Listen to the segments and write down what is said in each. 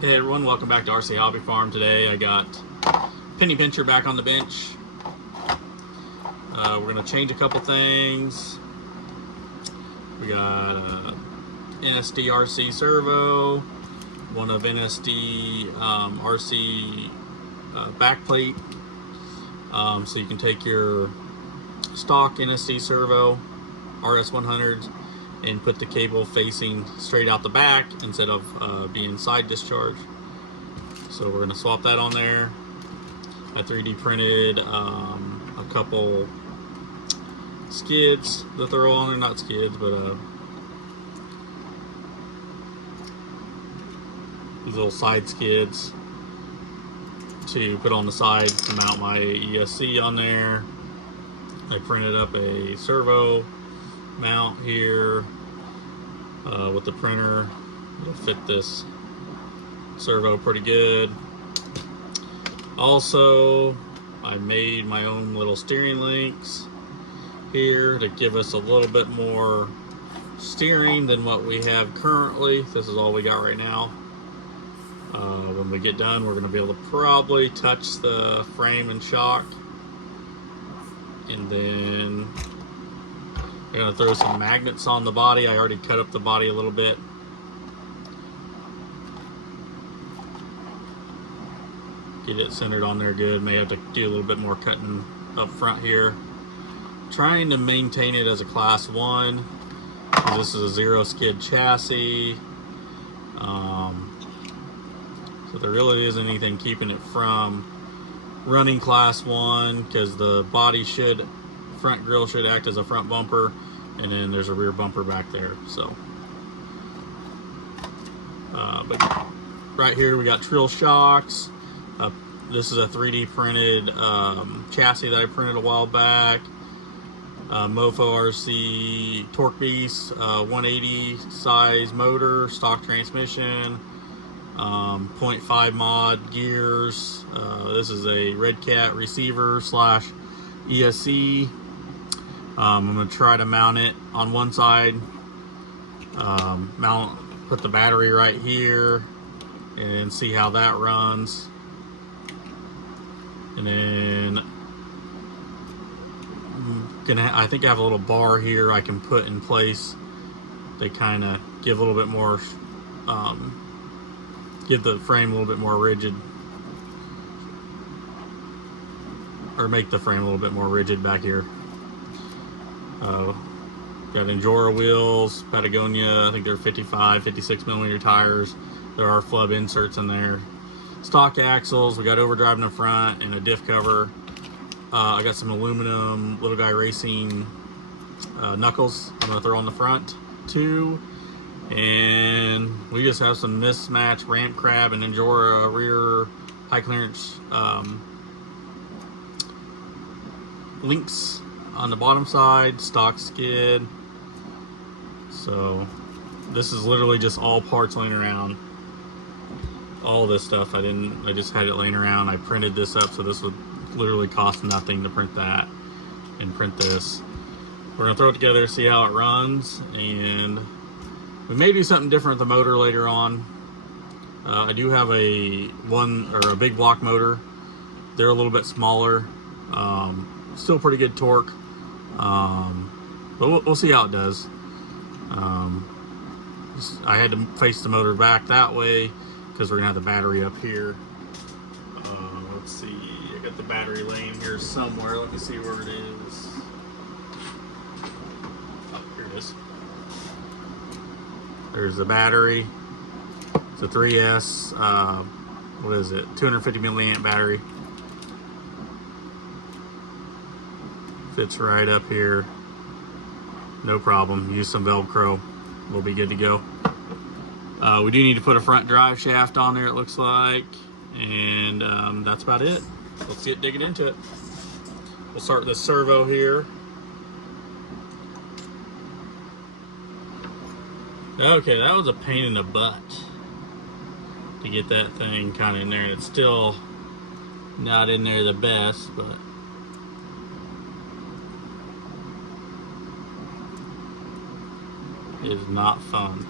Hey everyone, welcome back to RC Hobby Farm. Today I got Penny Pincher back on the bench. We're going to change a couple things. We got NSD RC servo, one of NSD RC backplate. So you can take your stock NSD servo RS100s and put the cable facing straight out the back instead of being side discharge. So we're going to swap that on there. I 3D printed a couple skids that throw on there, not skids, but these little side skids to put on the side to mount my ESC on there. I printed up a servo mount here with the printer. It'll fit this servo pretty good. Also, I made my own little steering links here to give us a little bit more steering than what we have currently. This is all we got right now. When we get done, we're going to be able to probably touch the frame and shock, and then I'm going to throw some magnets on the body. I already cut up the body a little bit. Get it centered on there good. May have to do a little bit more cutting up front here. Trying to maintain it as a class 1. This is a 0 skid chassis. So there really isn't anything keeping it from running class 1, because the body front grille should act as a front bumper, and then there's a rear bumper back there. So, but right here we got Trill shocks. This is a 3D printed chassis that I printed a while back. Mofo RC Torque Beast 180 size motor, stock transmission, 0.5 mod gears. This is a Red Cat receiver slash ESC. I'm going to try to mount it on one side, put the battery right here and see how that runs. And then I think I have a little bar here I can put in place. They kind of give a little bit more, give the frame a little bit more rigid, or make the frame a little bit more rigid back here. Got Endura wheels, Patagonia, I think they're 55, 56 millimeter tires. There are flub inserts in there. Stock axles, we got overdrive in the front and a diff cover. I got some aluminum Little Guy Racing knuckles I'm gonna throw on the front too. And we just have some mismatched ramp crab and Endura rear high clearance links on the bottom side, stock skid. So this is literally just all parts laying around. All this stuff I just had it laying around. I printed this up, so this would literally cost nothing to print that and print this. We're gonna throw it together, see how it runs, and we may do something different with the motor later on. I do have a big block motor. They're a little bit smaller, still pretty good torque, but we'll see how it does. I had to face the motor back that way because we're gonna have the battery up here. Let's see, I got the battery laying here somewhere. Let me see where it is. Oh, here it is. There's the battery. It's a 3S, what is it, 250 milliamp battery. Fits right up here, no problem. Use some Velcro, we'll be good to go. We do need to put a front drive shaft on there, it looks like, and that's about it. Let's get digging into it. We'll start with the servo here. Okay, that was a pain in the butt to get that thing kind of in there. It's still not in there the best, but it is not fun.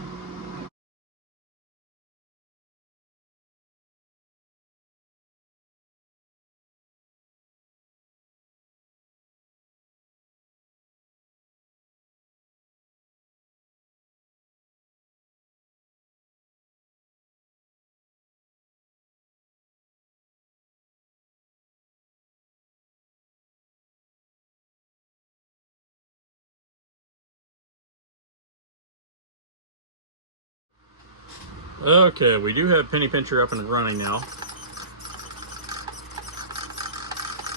Okay, we do have penny pincher up and running now.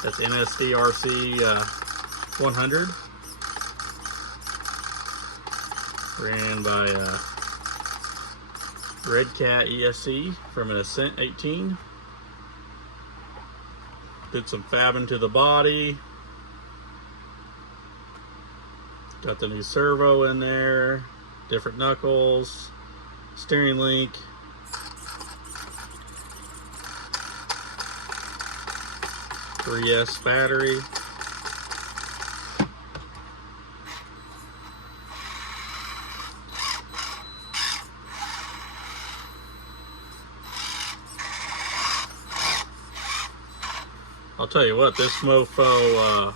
That's NSDRC 100. Ran by Red Cat ESC from an Ascent 18. Did some fabbing to the body. Got the new servo in there, different knuckles, steering link. .3S battery. I'll tell you what, this mofo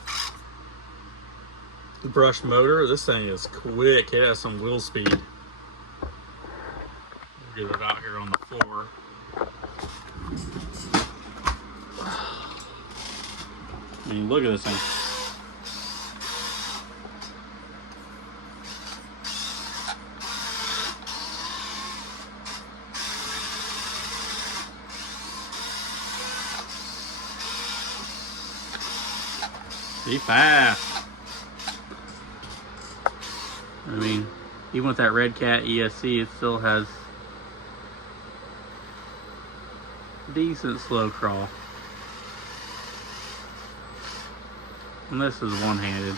brush motor, this thing is quick. It has some wheel speed. Get it out here on the floor. I mean, look at this thing. Be fast. I mean, even with that Red Cat ESC, it still has decent slow crawl. And this is one-handed.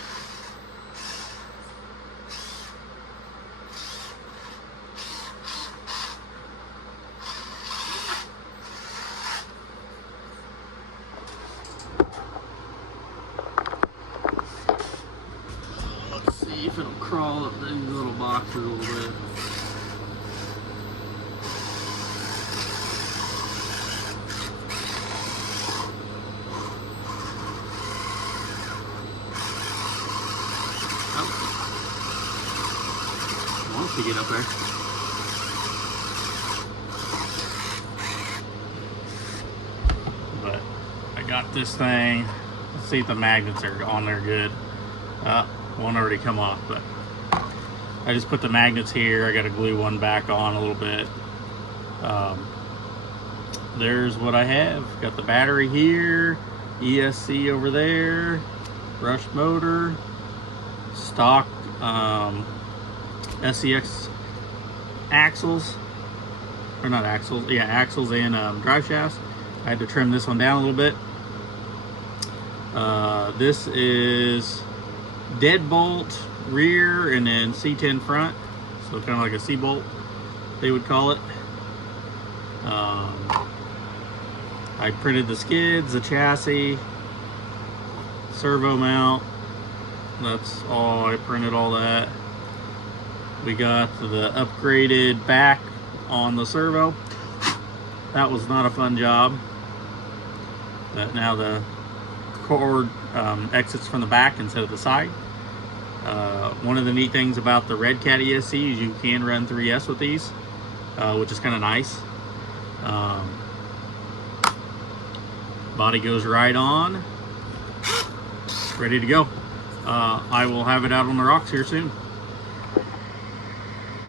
Let's see if it'll crawl up these little boxes a little bit. To get up there. But I got this thing. Let's see if the magnets are on there good. One already come off, but I just put the magnets here. I got to glue one back on a little bit. There's what I have. Got the battery here, ESC over there, brush motor, stock scx axles, or not axles, yeah, axles and drive shafts. I had to trim this one down a little bit. This is deadbolt rear and then C10 front, so kind of like a C-bolt they would call it. I printed the skids, the chassis, servo mount. That's all. I printed all that. We got the upgraded back on the servo. That was not a fun job. But now the cord exits from the back instead of the side. One of the neat things about the Red Cat ESC is you can run 3S with these, which is kind of nice. Body goes right on. Ready to go. I will have it out on the rocks here soon.